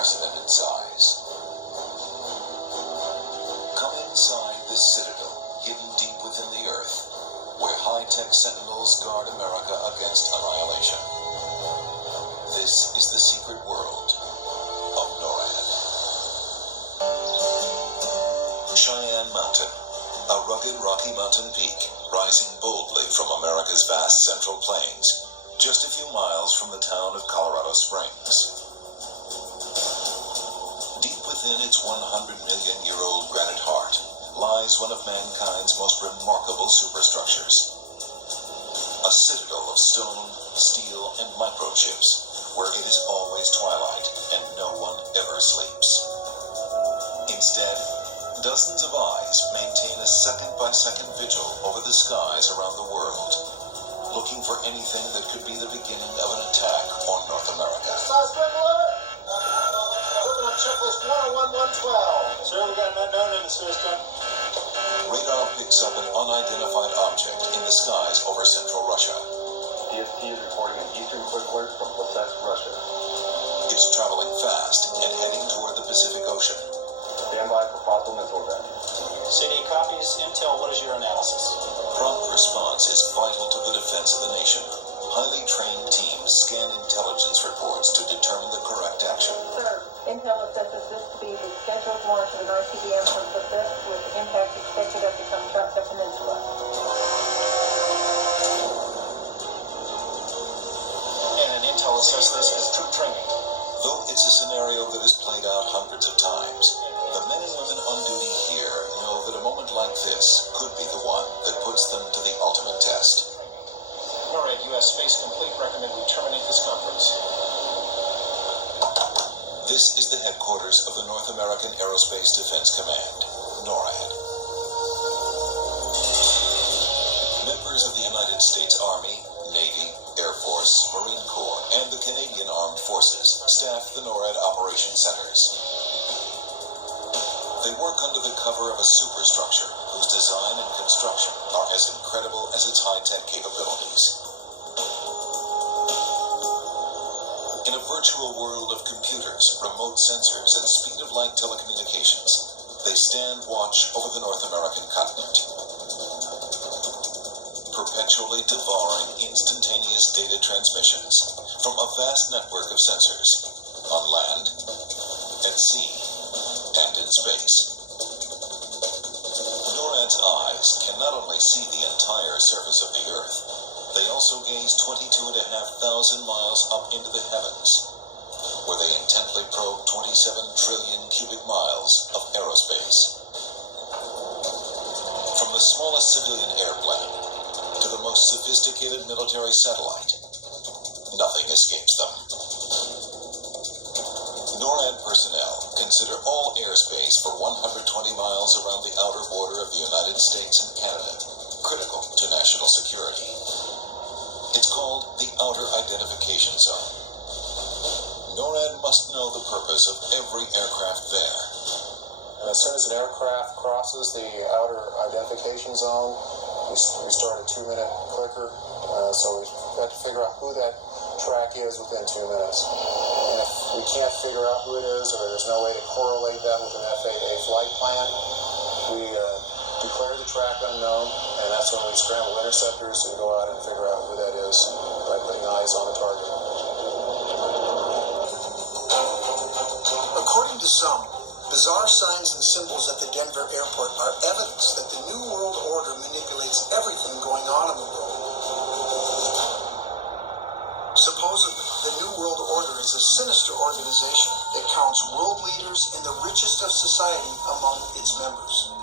unprecedented size. Come inside this citadel, hidden deep within the earth, where high-tech sentinels guard America against annihilation. This is the secret world of NORAD. Cheyenne Mountain, a rugged Rocky Mountain peak rising boldly from America's vast central plains, just a few miles from the town of Colorado Springs. Deep within its 100-million-year-old granite heart lies one of mankind's most remarkable superstructures. A citadel of stone, steel, and microchips, where it is always twilight and no one ever sleeps. Instead, dozens of eyes maintain a second-by-second vigil over the skies around the world, looking for anything that could be the beginning of an attack on North America. Suspect alert! Looking on checklist 101-112. Sir, we got an unknown in the system. Radar picks up an unidentified object in the skies over central Russia. DST is reporting an eastern quick alert from Plesetsk, Russia. It's traveling fast and heading toward the Pacific Ocean. Stand by for possible missile event. CD copies. Intel, what is your analysis? Prompt response is vital to the defense of the nation. Highly trained teams scan intelligence reports to determine the correct action. Sir, Intel assesses this to be the scheduled launch of an ICBM from Plesetsk with impact expected at the Kamchatka Peninsula. And Intel assesses this as troop training. Though it's a scenario that is played out hundreds of times, the men and women on duty here know that a moment like this could be the one that puts them to the ultimate test. NORAD, U.S. Space Complete, recommend we terminate this conference. This is the headquarters of the North American Aerospace Defense Command, NORAD. Members of the United States Army, Navy, Air Force, Marine Corps, and the Canadian Armed Forces staff the NORAD operation centers. They work under the cover of a superstructure whose design and construction are as incredible as its high-tech capabilities. In a virtual world of computers, remote sensors, and speed-of-light telecommunications, they stand watch over the North American continent, perpetually devouring instantaneous data transmissions from a vast network of sensors on land, at sea, and in space. NORAD's eyes can not only see the entire surface of the Earth, they also gaze 22,500 miles up into the heavens, where they intently probe 27 trillion cubic miles of aerospace. From the smallest civilian airplane to the most sophisticated military satellite, nothing escapes them. NORAD personnel consider all airspace for 120 miles around the outer border of the United States and Canada critical to national security. It's called the Outer Identification Zone. NORAD must know the purpose of every aircraft there. And as soon as an aircraft crosses the Outer Identification Zone, we start a 2-minute clicker. So we've got to figure out who that track is within 2 minutes. And if we can't figure out who it is, or there's no way to correlate that with an FAA flight plan, we declare the track unknown, and that's when we scramble interceptors and go out and figure out who that is by putting eyes on the target. According to some, bizarre signs and symbols at the Denver airport are evidence that the New World Order manipulates everything going on in the world. Supposedly, the New World Order is a sinister organization that counts world leaders and the richest of society among its members.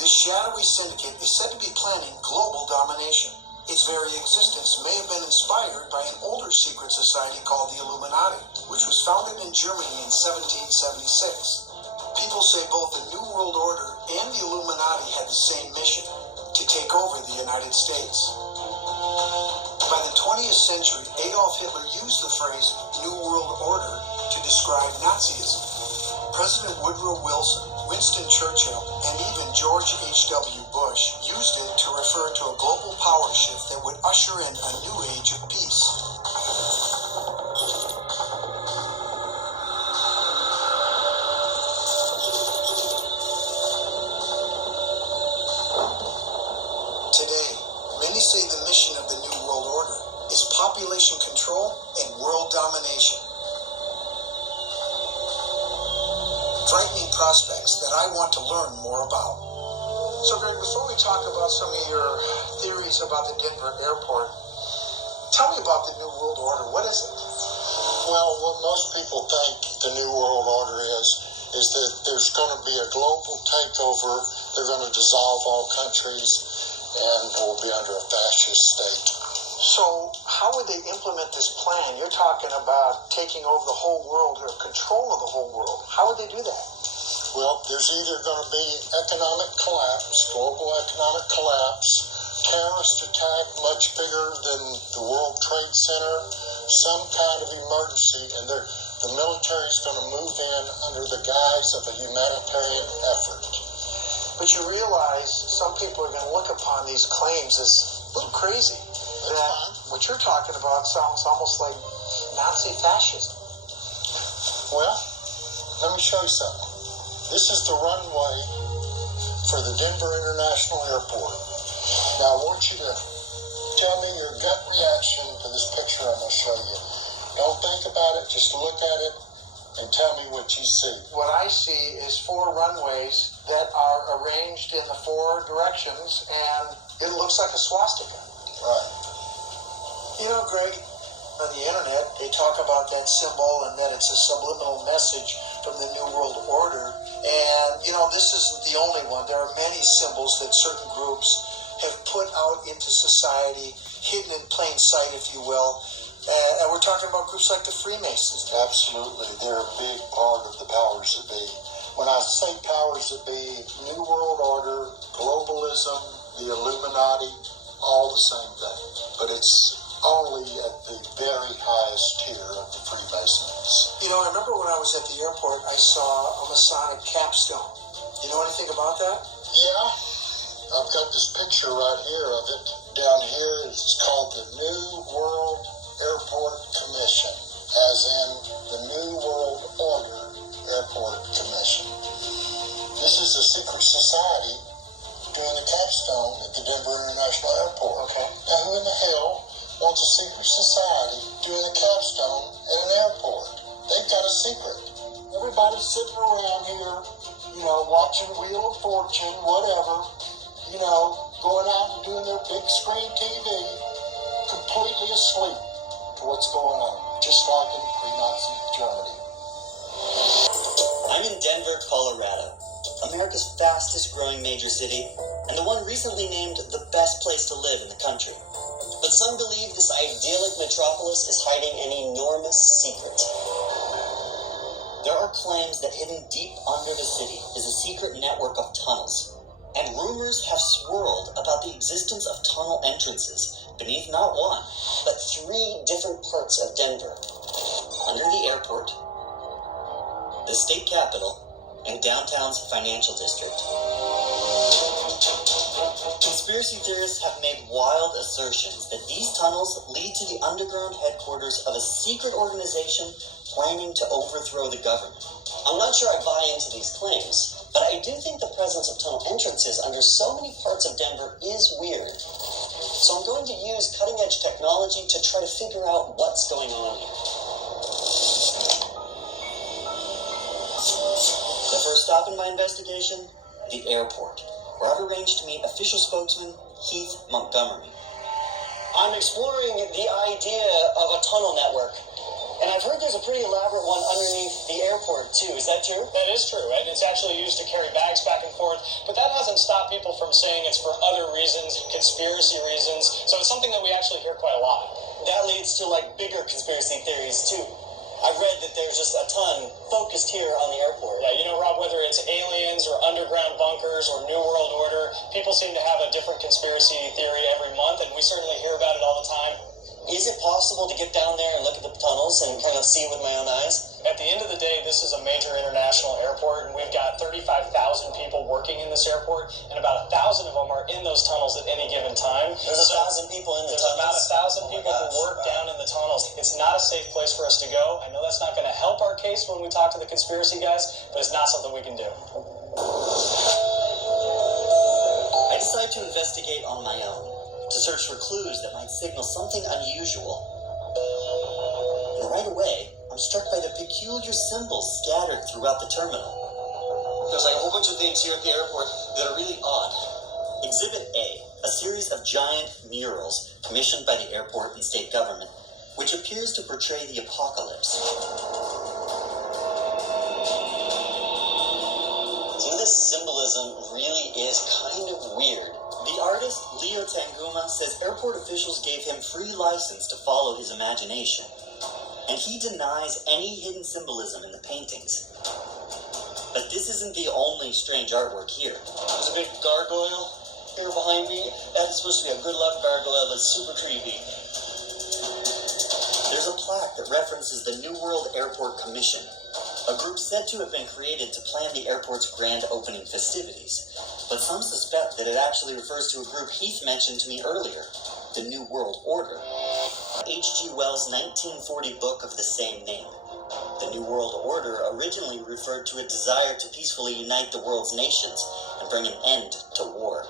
This shadowy syndicate is said to be planning global domination. Its very existence may have been inspired by an older secret society called the Illuminati, which was founded in Germany in 1776. People say both the New World Order and the Illuminati had the same mission: to take over the United States. By the 20th century, Adolf Hitler used the phrase New World Order to describe Nazism. President Woodrow Wilson, Winston Churchill, and even George H.W. Bush used it to refer to a global power shift that would usher in a new age of peace. control and world domination. Frightening prospects that I want to learn more about. So, Greg, before we talk about some of your theories about the Denver airport, tell me about the New World Order. What is it? Well, what most people think the New World Order is that there's going to be a global takeover. They're going to dissolve all countries and we'll be under a fascist state. So, how would they implement this plan? You're talking about taking over the whole world or control of the whole world. How would they do that? Well, there's either going to be economic collapse, global economic collapse, terrorist attack much bigger than the World Trade Center, some kind of emergency, and the military is going to move in under the guise of a humanitarian effort. But you realize some people are going to look upon these claims as a little crazy. What you're talking about sounds almost like Nazi fascism. Well, let me show you something. This is the runway for the Denver International Airport. Now, I want you to tell me your gut reaction to this picture I'm going to show you. Don't think about it, just look at it and tell me what you see. What I see is 4 runways that are arranged in the 4 directions, and it looks like a swastika. Right. You know, Greg, on the internet, they talk about that symbol and that it's a subliminal message from the New World Order. And, you know, this isn't the only one. There are many symbols that certain groups have put out into society, hidden in plain sight, if you will. And we're talking about groups like the Freemasons. Absolutely. They're a big part of the powers that be. When I say powers that be, New World Order, globalism, the Illuminati, all the same thing. But it's only at the very highest tier of the Freemasons. You know, I remember when I was at the airport, I saw a Masonic capstone. You know anything about that? Yeah, I've got this picture right here of it. Down here, it's called the New World Airport Commission, as in the New World Order Airport Commission. This is a secret society doing the capstone at the Denver International Airport. Okay. Now, who in the hell wants a secret society doing a capstone at an airport? They've got a secret. Everybody's sitting around here, you know, watching Wheel of Fortune, whatever, you know, going out and doing their big screen TV, completely asleep to what's going on, just like in pre-Nazi Germany. I'm in Denver, Colorado, America's fastest growing major city, and the one recently named the best place to live in the country. But some believe this idyllic metropolis is hiding an enormous secret. There are claims that hidden deep under the city is a secret network of tunnels, and rumors have swirled about the existence of tunnel entrances beneath not one, but 3 different parts of Denver. Under the airport, the state capitol, and downtown's financial district. Conspiracy theorists have made wild assertions that these tunnels lead to the underground headquarters of a secret organization planning to overthrow the government. I'm not sure I buy into these claims, but I do think the presence of tunnel entrances under so many parts of Denver is weird. So I'm going to use cutting-edge technology to try to figure out what's going on here. The first stop in my investigation, the airport, where I've arranged to meet official spokesman Heath Montgomery. I'm exploring the idea of a tunnel network, and I've heard there's a pretty elaborate one underneath the airport, too. Is that true? That is true, and it's actually used to carry bags back and forth, but that hasn't stopped people from saying it's for other reasons, conspiracy reasons, so it's something that we actually hear quite a lot. That leads to, bigger conspiracy theories, too. I've read that there's just a ton focused here on the airport. Yeah, you know, Rob, whether it's aliens or underground bunkers or New World Order, people seem to have a different conspiracy theory every month, and we certainly hear about it all the time. Is it possible to get down there and look at the tunnels and kind of see with my own eyes? At the end of the day, this is a major international airport, and we've got 35,000 people working in this airport, and about 1,000 of them are in those tunnels at any given time. There's 1,000 people in the There's tunnels? about 1,000 people who work down in the tunnels. It's not a safe place for us to go. I know that's not going to help our case when we talk to the conspiracy guys, but it's not something we can do. I decide to investigate on my own, to search for clues that might signal something unusual. was struck by the peculiar symbols scattered throughout the terminal. There's like a whole bunch of things here at the airport that are really odd. Exhibit A, a series of giant murals commissioned by the airport and state government, which appears to portray the apocalypse. Some of this symbolism really is kind of weird. The artist, Leo Tanguma, says airport officials gave him free license to follow his imagination, and he denies any hidden symbolism in the paintings. But this isn't the only strange artwork here. There's a big gargoyle here behind me. That's supposed to be a good luck gargoyle, but super creepy. There's a plaque that references the New World Airport Commission, a group said to have been created to plan the airport's grand opening festivities. But some suspect that it actually refers to a group Heath mentioned to me earlier, the New World Order. H.G. Wells' 1940 book of the same name. The New World Order originally referred to a desire to peacefully unite the world's nations and bring an end to war.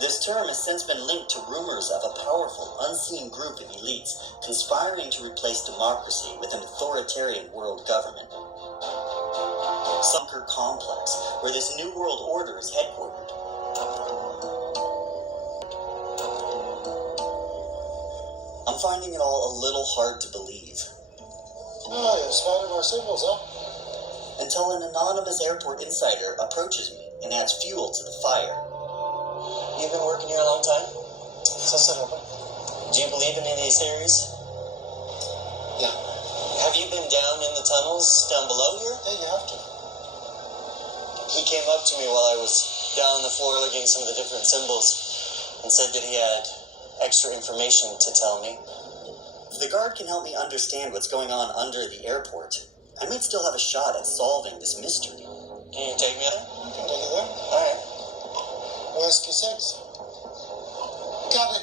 This term has since been linked to rumors of a powerful, unseen group of elites conspiring to replace democracy with an authoritarian world government. Sunker Complex, where this New World Order is headquartered. I'm finding it all a little hard to believe. Oh, you spotted our symbols, huh? Until an anonymous airport insider approaches me and adds fuel to the fire. You've been working here a long time? Since it opened. Do you believe in any theories? Yeah. Have you been down in the tunnels down below here? Yeah, you have to. He came up to me while I was down on the floor looking at some of the different symbols and said that he had extra information to tell me. If the guard can help me understand what's going on under the airport, I might still have a shot at solving this mystery. Can you take me there? I can take you there. Alright. Whiskey 6. Copy.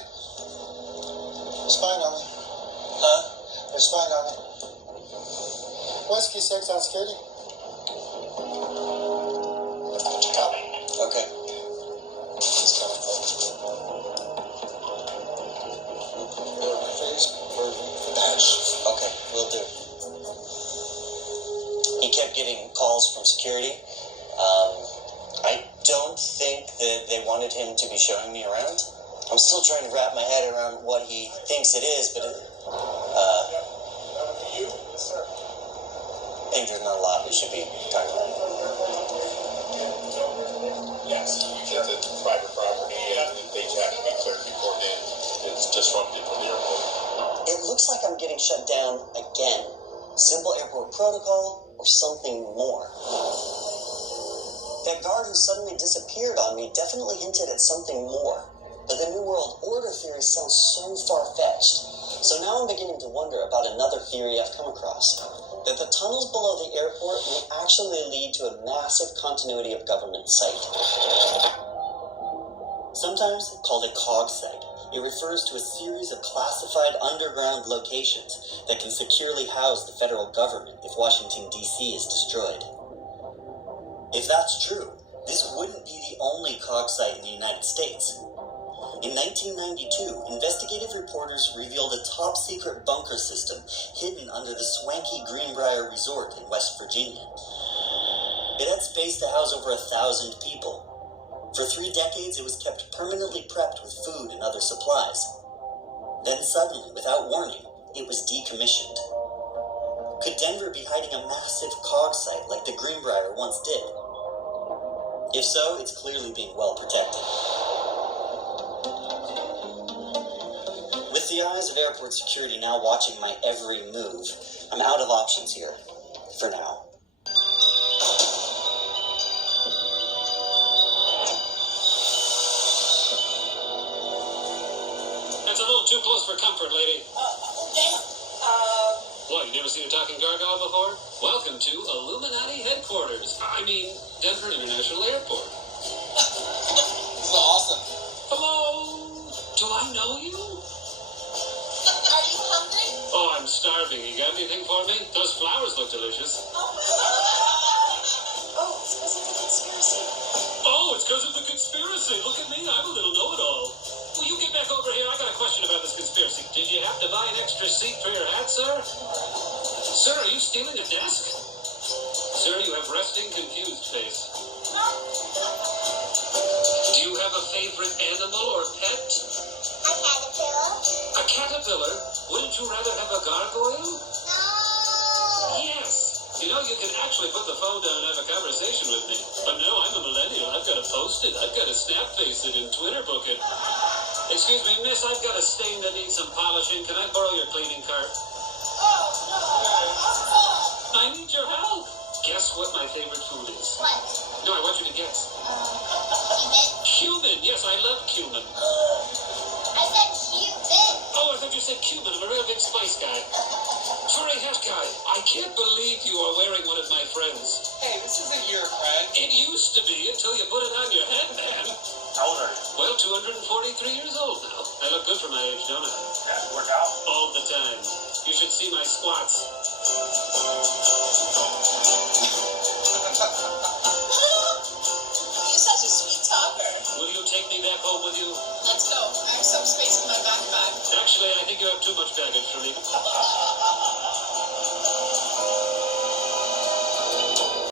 Spying on me. Huh? They're spying on me. Whiskey 6 on security. Copy. Okay. He's coming. Blur my face, blur the badge. Okay, will do. He kept getting calls from security. I don't think that they wanted him to be showing me around. I'm still trying to wrap my head around what he thinks it is, but You? Yes, sir. I think there's not a lot we should be talking about. Yes, we think that private property and that they have to be cleared before then it's disruptive for the airport. It looks like I'm getting shut down again. Simple airport protocol or something more. That guard who suddenly disappeared on me definitely hinted at something more. But the New World Order theory sounds so far-fetched. So now I'm beginning to wonder about another theory I've come across. That the tunnels below the airport may actually lead to a massive continuity of government site. Sometimes called a COG site, it refers to a series of classified underground locations that can securely house the federal government if Washington, D.C. is destroyed. If that's true, this wouldn't be the only COG site in the United States. In 1992, investigative reporters revealed a top-secret bunker system hidden under the swanky Greenbrier Resort in West Virginia. It had space to house over 1,000 people. For 3 decades, it was kept permanently prepped with food and other supplies. Then suddenly, without warning, it was decommissioned. Could Denver be hiding a massive COG site like the Greenbrier once did? If so, it's clearly being well protected. With the eyes of airport security now watching my every move, I'm out of options here. For now. That's a little too close for comfort, lady. What, you never seen a talking gargoyle before? Welcome to Illuminati headquarters. I mean, Denver International Airport. This is awesome. Hello? Do I know you? Are you hungry? Oh, I'm starving. You got anything for me? Those flowers look delicious. Oh, it's because of the conspiracy. Oh, it's because of the conspiracy. Look at me. I'm a little know-it-all. Will you get back over here? I got a question about this conspiracy. Did you have to buy an extra seat for your hat, sir? Sir, are you stealing a desk? Sir, you have resting, confused face. Do you have a favorite animal or pet? A caterpillar? A caterpillar? Wouldn't you rather have a gargoyle? No. Yes. You know, you can actually put the phone down and have a conversation with me. But no, I'm a millennial. I've got to post it. I've got to snap face it and Twitter book it. Excuse me, miss, I've got a stain that needs some polishing. Can I borrow your cleaning cart? Oh, no. I need your help. Guess what my favorite food is? What? No, I want you to guess. Cumin? Cumin. Yes, I love cumin. I said Cuban. Oh, I thought you said cumin. I'm a real big spice guy. Furry hat guy, I can't believe you are wearing one of my friends. Hey, this isn't your friend. It used to be until you put it on your head, man. How old are you? Well, 243 years old now. I look good for my age, don't I? Yeah, work out. All the time. You should see my squats. You're such a sweet talker. Will you take me back home with you? Let's go. I have some space in my backpack. Actually, I think you have too much baggage for me.